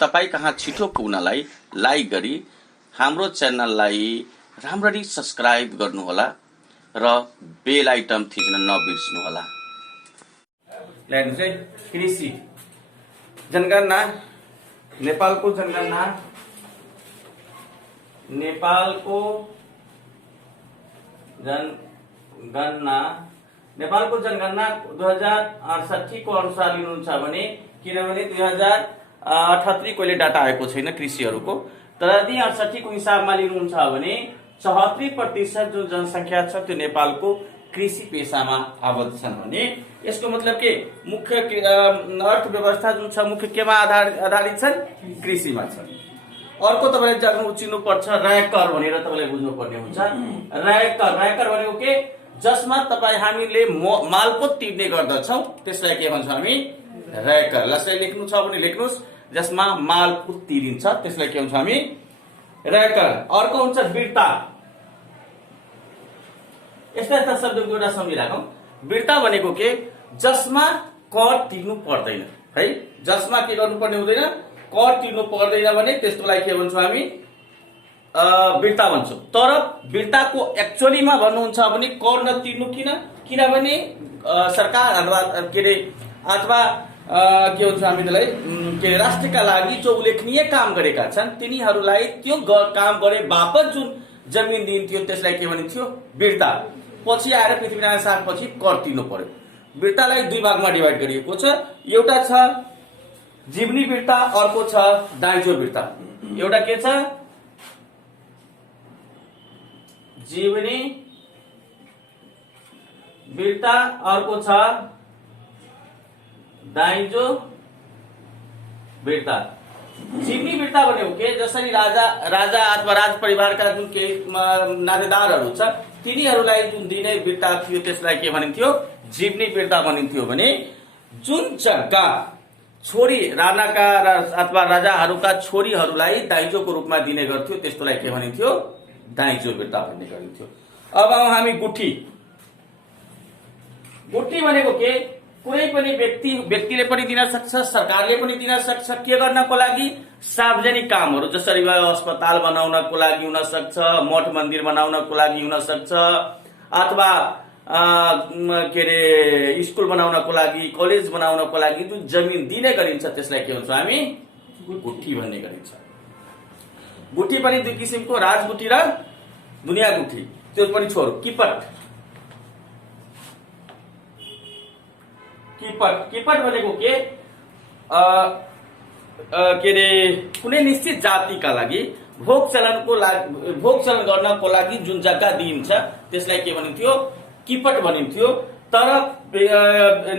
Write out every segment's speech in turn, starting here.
तपाईं कहाँ छिटो पुग्नलाई लाइक गरी हाम्रो च्यानललाई राम्ररी सब्स्क्राइब गर्नुहोला र बेल आइटम थिच्न नबिर्सनुहोला। कृषि जनगणना नेपालको जनगणना नेपालको जनगणना 2068 को अनुसार लिनुहुन्छ भने, किनभने 2078 कहिले डाटा आएको छैन कृषिहरूको, तर यदि 68 को हिसाबमा लिनुहुन्छ भने 74% जो जनसंख्या छ त्यो नेपालको कृषि पेशामा आबद्ध छन् भने यसको मतलब के मुख्य अर्थव्यवस्था जुन छ मुख्य केमा आधारित छन्? कृषिमा छन्। अर्को तपाईले जान्नु चिन्नु पर्छ रायकर भनेर तपाईले बुझ्नु पर्ने हुन्छ। रायकर भनेको के? जसमा तपाई हामीले मालपोत तिर्ने गर्दछौं त्यसलाई के भन्छौं हामी? रायकर। लसलाई लेख्नु छ भने लेख्नुस्, जसमा मालपोत तिरिन्छ त्यसलाई के भन्छौं हामी? रायकर। अर्को हुन्छ बिर्ता। यस्ता शब्दको एउटा सम्झिराखौं। बिर्ता भनेको के? जसमा कर तिर्नु पर्दैन है, जसमा के गर्नु पर्ने हुँदैन, कर तिर्नु पर्दैन भने त्यसलाई के भन्छौं हामी? बिर्ता भन्छौं। तर बिर्ताको एक्चुअलीमा भन्नुहुन्छ भने कर नतिर्नु किनभने सरकार अथवा के भन्छ हामी त्यसलाई के राष्ट्रका लागि जो उल्लेखनीय काम गरेका छन् तिनीहरूलाई त्यो काम गरे बापत जुन जमिन दिन्थ्यो त्यसलाई के भनिन्थ्यो? बिर्ता। पछि आएर पृथ्वीनारायण शाहपछि कर तिर्नु पर्यो। बिर्तालाई दुई भागमा डिभाइड गरिएको छ। एउटा छ जीवनी बिर्ता, अर्को छ दाइजो बिर्ता। एउटा के छ? जीवनी बिर्ता, अर्को छ दाइजो बिर्ता। जीवनी बिर्ता भनेको के? जसरी राजा अथवा राज परिवारका जुन केही नातेदारहरू छ तिनीहरूलाई जुन दिने बिर्ता थियो त्यसलाई के भनिन्थ्यो? जीवनी बिर्ता भनिन्थ्यो। भने जुन जग्गा छोरी राणाका अथवा राजाहरूका छोरीहरूलाई दाइजोको रूपमा दिने गर्थ्यो त्यस्तोलाई के भनिन्थ्यो? दाइजो बिर्ता भन्ने गरिन्थ्यो। अब हामी गुठी भनेको के? कुनै पनि व्यक्तिले पनि दिन सक्छ, सरकारले पनि दिन सक्छ। के गर्नको लागि? सार्वजनिक कामहरू, जसरी अस्पताल बनाउनको लागि हुन सक्छ, मठ मन्दिर बनाउनको लागि हुन सक्छ, अथवा स्कुल बनाउनको लागि, कलेज बनाउनको लागि जुन जमिन दिने गरिन्छ त्यसलाई के भन्छौँ हामी? गुठी भन्ने गरिन्छ। गुठी पनि दुई किसिमको, राजगुठी र दुनिया गुठी। त्यो पनि छोरो। किपट भनेको के? कुनै निश्चित जातिका लागि भोग चलन गर्नको लागि जुन जग्गा दिइन्छ त्यसलाई के भनिन्थ्यो? किपट भनिन्थ्यो। तर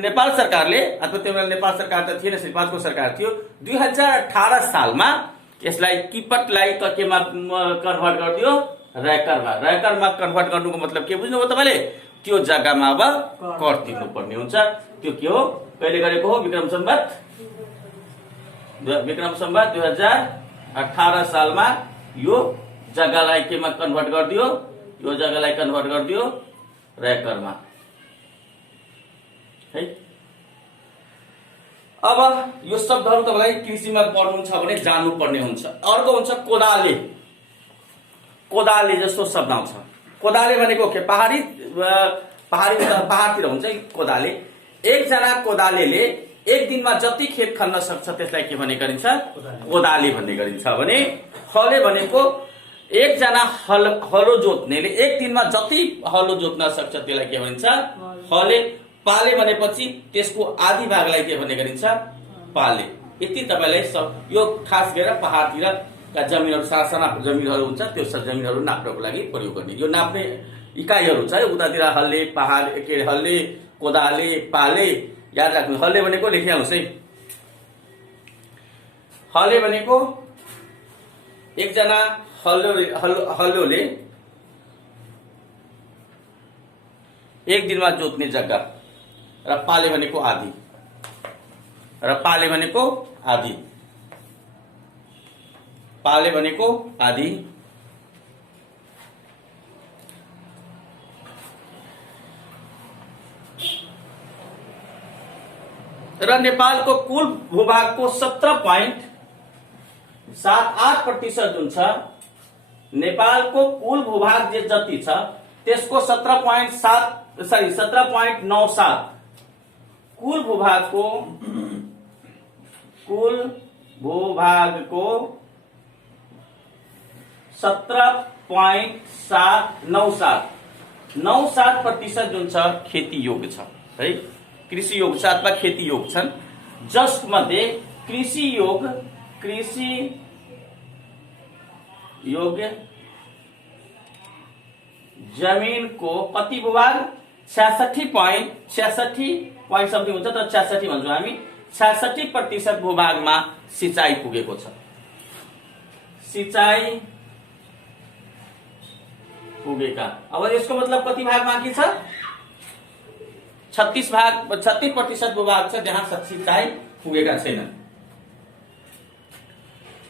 नेपाल सरकारले, अथवा त्यो बेला नेपाल सरकार त थिएन, श्री 5 को सरकार थियो, 2018 सालमा यसलाई किपटलाई केमा कन्भर्ट गरिदियो? रायकरमा कन्भर्ट गर्नुको मतलब के बुझ्नुभयो तपाईले? त्यो जग्गामा अब कर तिर्नु पर्ने हुन्छ। त्यो के हो? कहिले गरेको हो? विक्रम सम्वत 2018 सालमा यो जग्गालाई केमा कन्भर्ट गरिदियो? यो जग्गालाई कन्भर्ट गरिदियो रायकरमा है। अब यो शब्दहरू तपाईलाई कृषिमा पढ्नु छ भने जान्नु पर्ने हुन्छ। अर्को हुन्छ कोदाले जस्तो शब्द आउँछ। कोदाले भनेको के? पहाडतिर हुन्छ कोदाले। एकजना कोदालेले एक दिनमा जति खेत खन्न सक्छ त्यसलाई के भन्ने गरिन्छ? कोदाले भन्ने गरिन्छ। भने हले भनेको एकजना हलो जोत्नेले एक दिनमा जति हलो जोत्न सक्छ त्यसलाई के भनिन्छ? हले। पाले भनेपछि त्यसको आधी भागलाई के भन्ने गरिन्छ? पाले। यति तपाईलाई यो खास गरेर पहाडतिरका जमिनहरू, साना जमिनहरू हुन्छ त्यो जमिनहरू नाप्नको लागि प्रयोग गर्ने यो नाप्ने इकाइहरू छ। उतातिर हल्ले, हल्ले, कोदाले, पाले याद राख्नु। हल्ले भनेको लेख्नुहोस् है। हल्ले भनेको एकजना हल्लोले एक दिनमा जोत्ने जग्गा, र पाले भनेको आधी, पाले भनेको आधी। र नेपालको कुल भूभागको 17.5 7-8% जुन छ नेपालको कुल भूभाग जे जति छ त्यसको 17.97 कुल भूभागको 17.97 जुन छ खेती योग्य छ है, कृषि योग्य छ अथवा खेती योग्य छन्, जसमध्ये कृषि योग्य जमिनको कति भूभाग 66 point समथिङ हुन्छ, तर 66 भन्छौँ हामी। 66% भूभागमा सिंचाइ पुगेको छ, सिंचाइ पुगेका। अब यसको मतलब कति भाग बाँकी छ? 36% भूभाग छ जहाँ सिंचाइ पुगेका छैनन्।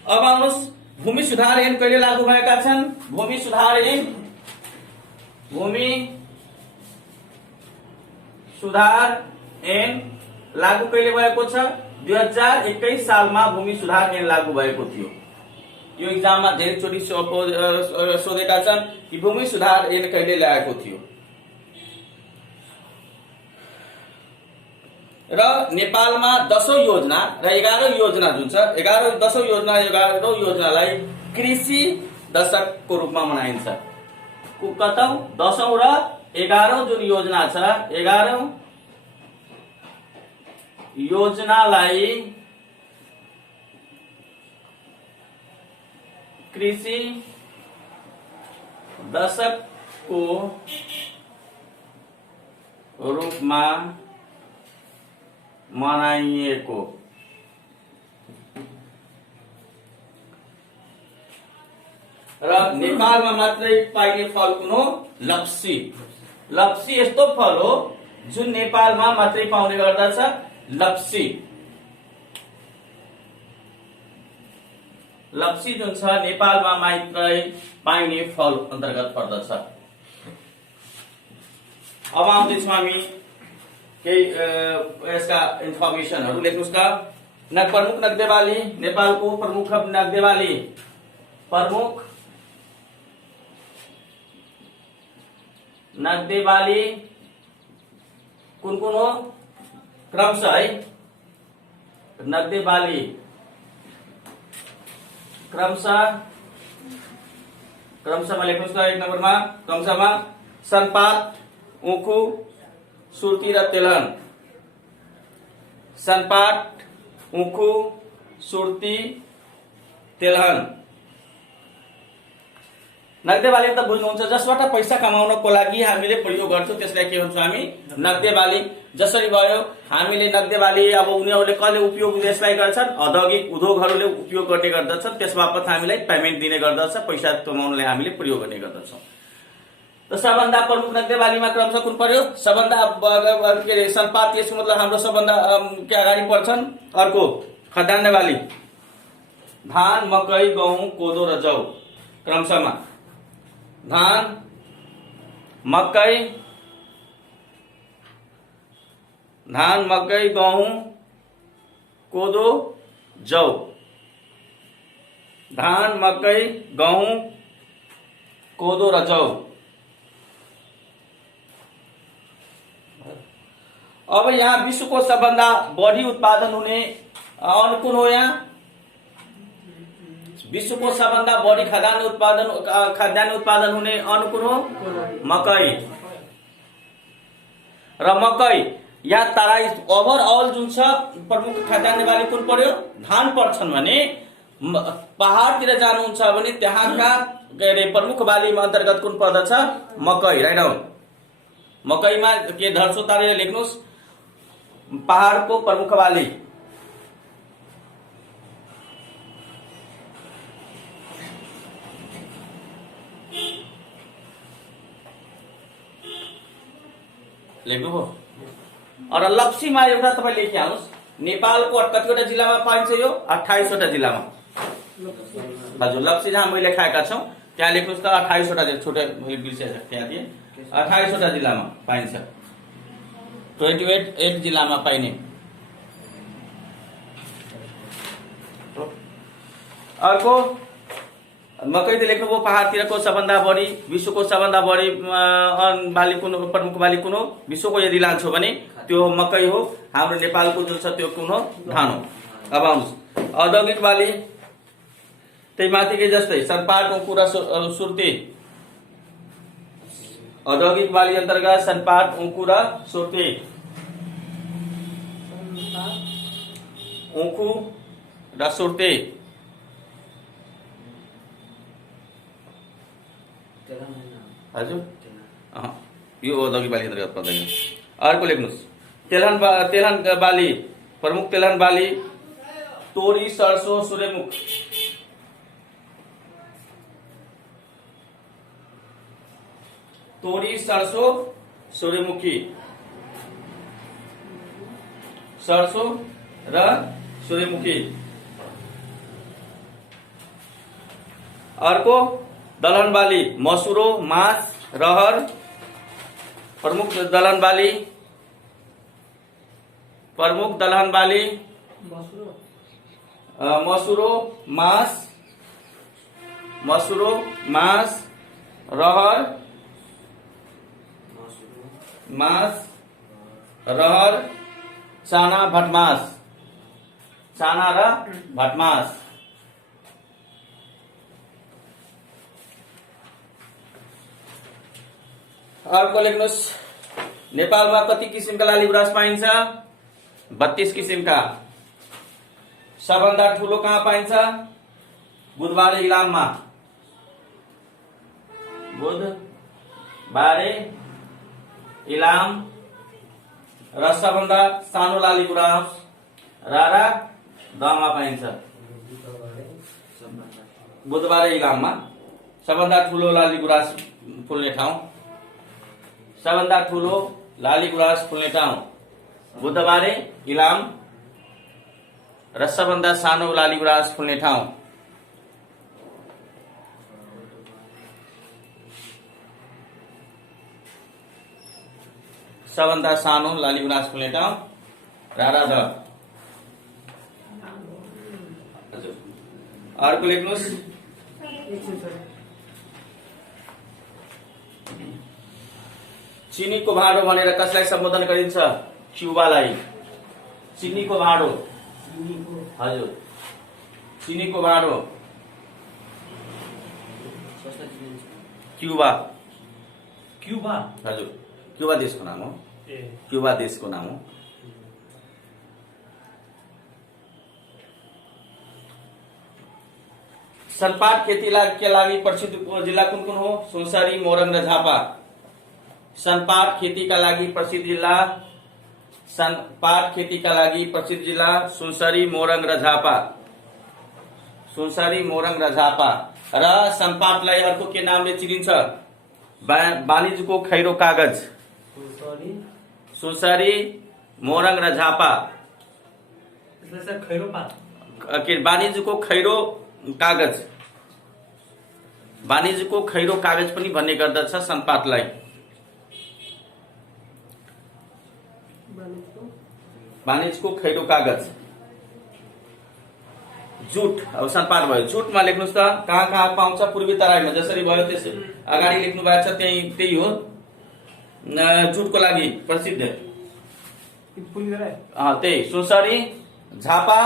अब आउनुहोस्, भूमि सुधार ऐन कहिले लागू भएका छन्? भूमि सुधार ऐन लागू कहिले भएको छ? 2021 सालमा भूमि सुधार ऐन लागू भएको थियो। यो एक्जाममा धेरैचोटि सोधेका छन् कि भूमि सुधार ऐन कहिले ल्याएको थियो। र नेपालमा 10औं योजना र 11औं योजना जुन छ, 10औं योजनालाई कृषि दशकको रूपमा मनाइन्छ। कतौ 10औं र 11औं जुन योजना छ, 11औं योजनालाई कृषि दशकको रूपमा मनाइएको। र नेपालमा मात्रै पाइने फल कुन हो? लप्सी। लप्सी यस्तो फल हो जुन नेपालमा मात्रै पाउने गर्दछ। लप्सी जुन छ नेपालमा मात्रै पाइने फल अन्तर्गत पर्दछ। अब आउँदैछौँ हामी केही यसका इन्फर्मेसनहरू लेख्नुस् त। प्रमुख नगदेबाली, नेपालको प्रमुख नगदेबाली कुन हो? क्रमशः है, नगदेबाली क्रमशःमा लेख्नुस् त। 1 नम्बरमा क्रमशःमा सनपाट, उखु, सुर्ती र तेलहन। सनपाट, उखु, सुर्ती, तेलहन। नगदेबाली त बुझ्नुहुन्छ, जसबाट पैसा कमाउनको लागि हामीले प्रयोग गर्छौं त्यसलाई के भन्छौं हामी? नगदेबाली। जसरी भयो हामीले नगदेबाली, अब उनीहरूले कहिले उपयोग यसलाई गर्छन्? औद्योगिक उद्योगहरूले उपयोग गर्ने गर्दछन्, त्यसबापत हामीलाई पेमेन्ट दिने गर्दछ, पैसा कमाउनलाई हामीले प्रयोग गर्ने गर्दछौं। त सबभन्दा प्रमुख नगदेबालीमा क्रमशः कुन पर्यो? सबभन्दा के अरे सनपाट, यसको मतलब हाम्रो सबभन्दा के अगाडि पर्छन्। अर्को खाद्यान्न बाली, धान, मकै, गहुँ, कोदो र जौ। क्रमशःमा धान, मकै, गहुँ, कोदो, जौ। धान, मकै, गहुँ, कोदो र जौ। अब यहाँ विश्वको सबभन्दा बढी उत्पादन हुने अन्न कुन हो? यहाँ विश्वको सबभन्दा बढी खाद्यान्न उत्पादन हुने अन्न कुन हो? मकै। र मकै यहाँ तराई ओभरअल जुन छ प्रमुख खाद्यान्न बाली कुन पर्यो? धान पर्छन् भने पहाडतिर जानुहुन्छ भने त्यहाँका प्रमुख बालीमा अन्तर्गत कुन पर्दछ? मकै। Write down. मकैमा के धर्सो तारेर लेख्नुस्, पहाडको प्रमुख बाली। लेख्नु हो। और लप्सीमा एउटा तपाईँ लेखि आउनुहोस्, नेपालको कतिवटा जिल्लामा पाइन्छ यो? 28 वटा जिल्लामा। हजुर, लप्सी जहाँ मैले लेखाएका छौँ त्यहाँ लेख्नुहोस् त। 28 वटा छोटा मैले बिर्सेको त्यहाँ दिए। 28 वटा जिल्लामा पाइन्छ, 28 जिल्लामा पाइने। अर्को मकै त लेख्नुभयो पहाडतिरको सबभन्दा बढी विश्वको सबभन्दा बढी बाली कुन हो, प्रमुख बाली कुन हो, विश्वको यदि लान्छौ भने त्यो मकै हो। हाम्रो नेपालको जुन छ त्यो कुन हो, धान हो। अब आउनुहोस् औद्योगिक बाली त्यही माथिकै जस्तै सनपाट उखु र सुर्ती। औद्योगिक बाली अन्तर्गत सनपाट उखु र सुर्ती। उखु र सुर्ती हजुर यो औद्योगिक बाली अन्तर्गत पर्दैन। अर्को लेख्नुहोस् तेलहन बाली प्रमुख तेलहन बाली तोरी सरसो सूर्यमुख। तोरी सरसो सूर्यमुखी सरसो र सूर्यमुखी। अर्को दलहन बाली मसुरो मास रहर। प्रमुख दलहन बाली मसुरो मास रहर चाना र भटमास। अर्को लेख्नुहोस् नेपालमा कति किसिमका लाली गुराँस पाइन्छ? 32 किसिमका। सबभन्दा ठुलो कहाँ पाइन्छ? बुधबारे इलाममा। बुधबारे इलाम। र सबभन्दा सानो लाली गुराँस रारा दहमा पाइन्छ। बुधबारे इलाममा सबभन्दा ठुलो लाली गुराँस फुल्ने ठाउँ। सबभन्दा ठुलो लाली गुराँस फुल्ने ठाउँ बुधबारे इलाम र सबभन्दा सानो लाली गुराँस फुल्ने ठाउँ सबभन्दा सानो लाली गुराँस फुल्ने ठाउँ रारादह। अर्को लेख्नुहोस् चिनीको भाँडो भनेर कसलाई सम्बोधन गरिन्छ? क्युबालाई। चिनीको भाँडो हजुर चिनीको भाँडो क्युबा हजुर क्युबा देशको नाम हो। क्युबा देशको नाम हो। सनपाट खेती के लागि प्रसिद्ध जिल्ला कुन कुन हो? सुनसरी मोरङ र झापा। सनपाट खेती का लागि प्रसिद्ध जिल्ला सुनसरी मोरङ र झापा। र सनपाटलाई अर्को के नामले चिनिन्छ? वाणिज्यको खैरो कागज। सुनसरी मोरङ र झापा वाणिज्यको खैरो कागज पनि भन्ने गर्दछ सनपाटलाई। वाणिज्यको खैरो कागज। जुट अब सनपाट भयो। जुटमा लेख्नुहोस् त कहाँ कहाँ पाउँछ? पूर्वी तराईमा जसरी भयो त्यसै अगाडि लेख्नु भएको छ त्यही हो। जुटको लागि प्रसिद्ध त्यही सुनसरी झापा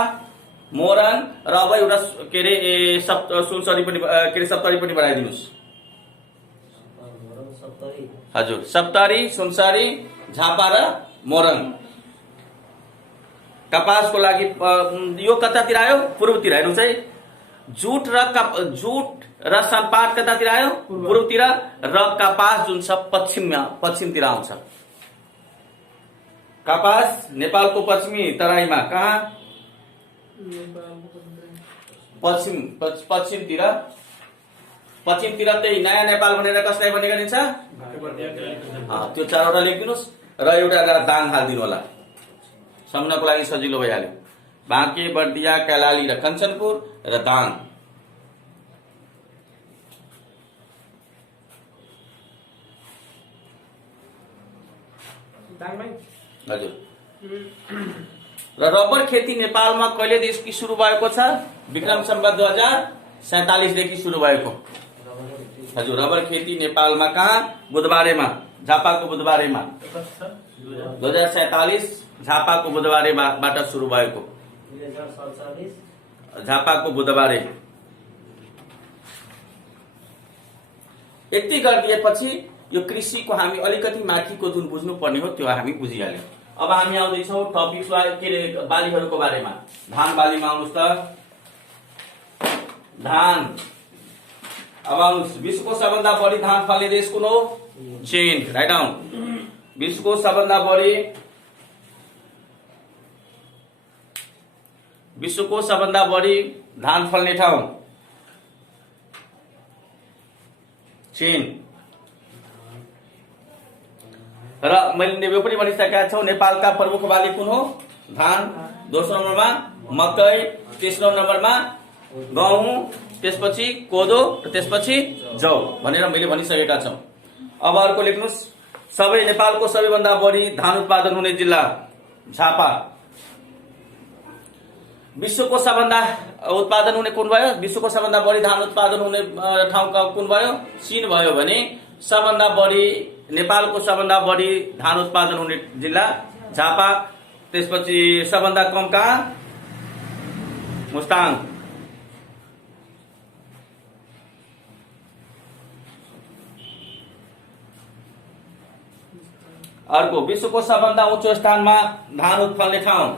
मोरङ र अब एउटा के अरे सुनसरी पनि के अरे सप्तरी पनि बनाइदिनुहोस्। हजुर सप्तरी सुनसरी झापा र मोरङ। कपासको लागि यो कतातिर आयो? पूर्वतिर। हेर्नुहोस् है जुट र सनपाट कतातिर आयो? पूर्वतिर। र कपास जुन छ पश्चिमतिर आउँछ। कपास नेपालको पश्चिमी तराईमा कहाँ? पश्चिमतिर त्यही नयाँ नेपाल भनेर कसलाई भन्ने गरिन्छ? त्यो चारवटा लेखिदिनुहोस् र एउटा दाङ हालिदिनु होला। सम्झनको लागि सजिलो भइहाल्यो। बाँके बर्दिया कैलाली र कञ्चनपुर र दाङ। हजुर र रबर खेती नेपालमा कहिलेदेखि सुरु भएको छ? विक्रम सम्वत 2047 देखि सुरु भएको। हजुर, रबर खेती नेपालमा कहाँ? बुधबारेमा, झापाको बुधबारेमा 2047 झापाको बुधबारेबाट सुरु भएको। 2047 झापाको बुधबारे। यति गरिदिएपछि यो कृषिको हामी अलिकति माथिको जुन बुझ्नु पर्ने हो त्यो हामी बुझिहाल्यौं। अब हामी आउँदैछौँ टपिक के अरे बालीहरूको बारेमा। धान बालीमा आउनुहोस् त। धान। अब आउनुहोस्, विश्वको सबभन्दा बढी धान फल्ने देश कुन हो? चीन। Write down. विश्वको सबभन्दा बढी धान फल्ने ठाउँ चीन। र मैले यो पनि भनिसकेका छौँ नेपालका प्रमुख बाली कुन हो? धान। दोस्रो नम्बरमा मकै, तेस्रो नम्बरमा गहुँ, त्यसपछि कोदो र त्यसपछि जौ भनेर मैले भनिसकेका छौँ। अब अर्को लेख्नुहोस्, नेपालको सबैभन्दा बढी धान उत्पादन हुने जिल्ला झापा। विश्वको सबभन्दा उत्पादन हुने कुन भयो? विश्वको सबभन्दा बढी धान उत्पादन हुने ठाउँ कुन भयो? चीन भयो भने सबभन्दा बढी नेपालको सबभन्दा बढी धान उत्पादन हुने जिल्ला झापा। त्यसपछि सबभन्दा कम कहाँ? मुस्ताङ। अर्को, विश्वको सबभन्दा उच्च स्थानमा धान उत्फल्ने ठाउँ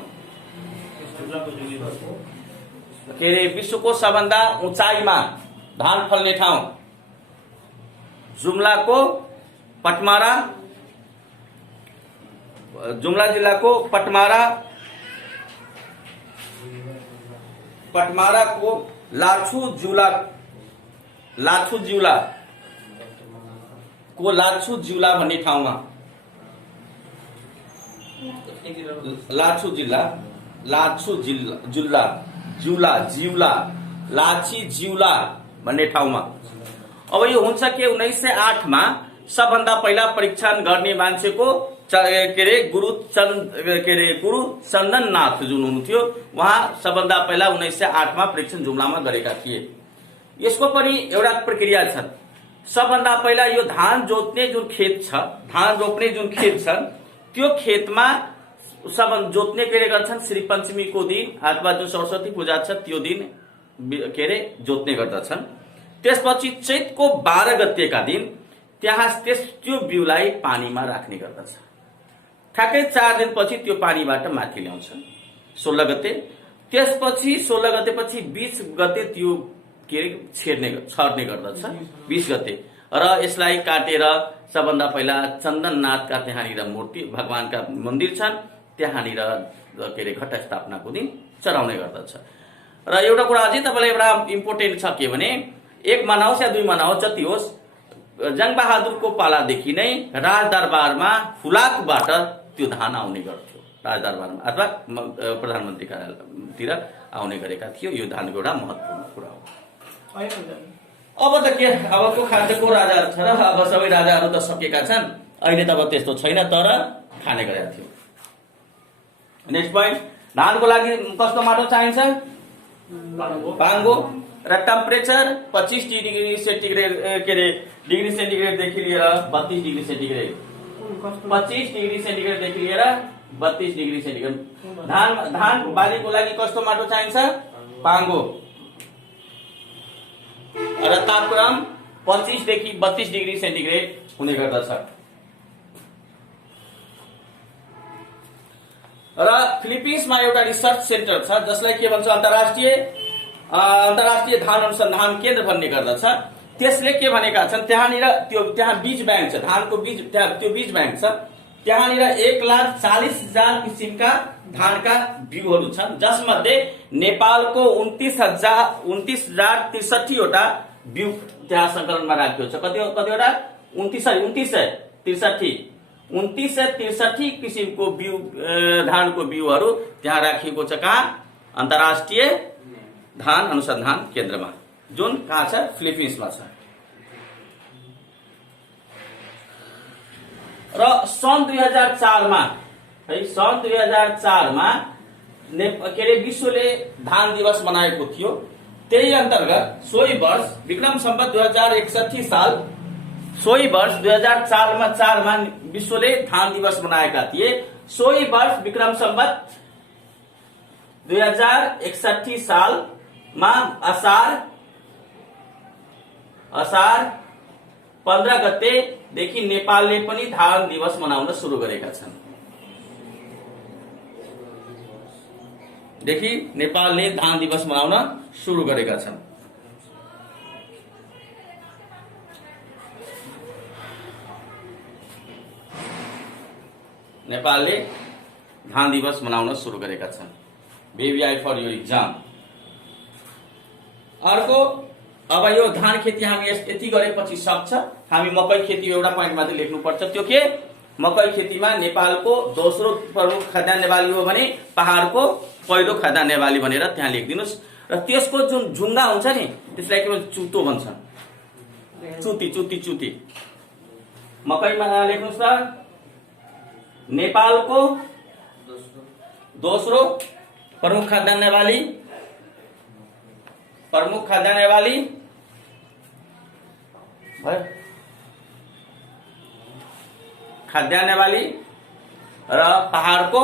के अरे? विश्वको सबभन्दा उचाइमा धान फल्ने ठाउँ जुम्लाको पटमारा, जुम्ला जिल्लाको पटमाराको लाछु जिउला भन्ने ठाउँमा, लाछु जिउला भन्ने ठाउँमा। अब यो हुन्छ के 1908 मा सबभन्दा पहिला परीक्षण गर्ने मान्छेको के अरे गुरु चन्दन नाथ जुन हुनुहुन्थ्यो उहाँ सबभन्दा पहिला 1908 मा परीक्षण जुम्लामा गरेका थिए। यसको पनि एउटा प्रक्रिया छ। सबभन्दा पहिला यो धान जोत्ने जुन खेत छ, धान रोप्ने जुन खेत छ, त्यो खेतमा जोत्ने के गर्छन्? श्री पञ्चमीको दिन अथवा जुन सरस्वती पूजा छ त्यो दिन के अरे जोत्ने गर्दछन्। त्यसपछि चैतको 12 गतेका दिन त्यहाँ त्यो बिउलाई पानीमा राख्ने गर्दछ। ठ्याक्कै 4 दिनपछि त्यो पानीबाट माथि ल्याउँछ 16 गते। त्यसपछि 16 गतेपछि 20 गते त्यो के अरे छर्ने गर्दछ 20 गते। र यसलाई काटेर सबभन्दा पहिला चन्दननाथका त्यहाँनिर मूर्ति भगवानका मन्दिर छन्, त्यहाँनिर के अरे घट स्थापनाको दिन चढाउने गर्दछ। र एउटा कुरा अझै तपाईँलाई एउटा इम्पोर्टेन्ट छ के भने 1 महिना होस् या 2 महिना होस् जति होस्, जङ्गबहादुरको पालादेखि नै राजदरबारमा फुलाकबाट त्यो धान आउने गर्थ्यो। राजदरबारमा अथवा प्रधानमन्त्री कार्यालयतिर आउने गरेका थियो। यो धानको एउटा महत्त्वपूर्ण कुरा हो। अब त के, अबको खाद्यको राजाहरू छ र अब सबै राजाहरू त सकेका छन्। अहिले त अब त्यस्तो छैन, तर खाने गरेका थियो। नेक्स्ट पोइन्ट, धानको लागि कस्तो माटो चाहिन्छ? पाङ्गो। र टेम्परेचर 25 डिग्री सेन्टिग्रेड के अरे डिग्री सेन्टिग्रेडदेखि लिएर 32 डिग्री सेन्टिग्रेड, 25 डिग्री सेन्टिग्रेडदेखि लिएर 32 डिग्री सेन्टिग्रेड। धान बालीको लागि कस्तो माटो चाहिन्छ? पाङ्गो। र तापक्रम 25 देखि 32 डिग्री सेन्टिग्रेड हुने गर्दछ। र फिलिपिन्समा एउटा रिसर्च सेन्टर छ जसलाई के भन्छ? अन्तर्राष्ट्रिय धान अनुसन्धान केन्द्र भन्ने गर्दछ। त्यसले के भनेका छन्? त्यहाँ बीज ब्याङ्क छ, धानको बीज, त्यो बीज ब्याङ्क छ। त्यहाँनिर 1,40,000 किसिमका धानका बिउहरू छन्, जसमध्ये नेपालको 29,063 वटा बिउ त्यहाँ संकलनमा राखिएको छ। कतिवटा? 2963 किसिमको बिउ, धानको बिउहरू त्यहाँ राखिएको छ। कहाँ? अन्तर्राष्ट्रिय धान अनुसन्धान केन्द्रमा, जुन कहाँ छ? फिलिपिन्समा छ। र सन् 2004 मा के अरे विश्वले धान दिवस मनाएको थियो। त्यही अन्तर्गत सोही वर्ष विक्रम सम्वत 2061 साल, सोही वर्ष 2004 मा विश्वले धान दिवस मनाएका थिए। सोही वर्ष विक्रम सम्वत 2061 सालमा असार 15 गतेदेखि नेपालले पनि धान दिवस मनाउन सुरु गरेका छन्। नेपालले धान दिवस मनाउन सुरु गरेका छन्। नेपालले धान दिवस मनाउन सुरु गरेका छन्। Baby I for your exam. अर्को, अब यो धान खेती हामी यति गरेपछि सक्छ। हामी मकै खेती एउटा पोइन्ट मात्रै लेख्नु पर्छ। त्यो के? मकै खेतीमा नेपालको दोस्रो प्रमुख खाद्यान्न बाली हो भने पहाडको पहिलो खाद्यान्न बाली भनेर त्यहाँ लेखिदिनुस्। र त्यसको जुन झुङ्गा हुन्छ नि त्यसलाई के भन्छ? चुतो भन्छ। चुती। मकैमा लेख्नुस् त नेपालको दोस्रो प्रमुख खाद्यान्न बाली र पहाडको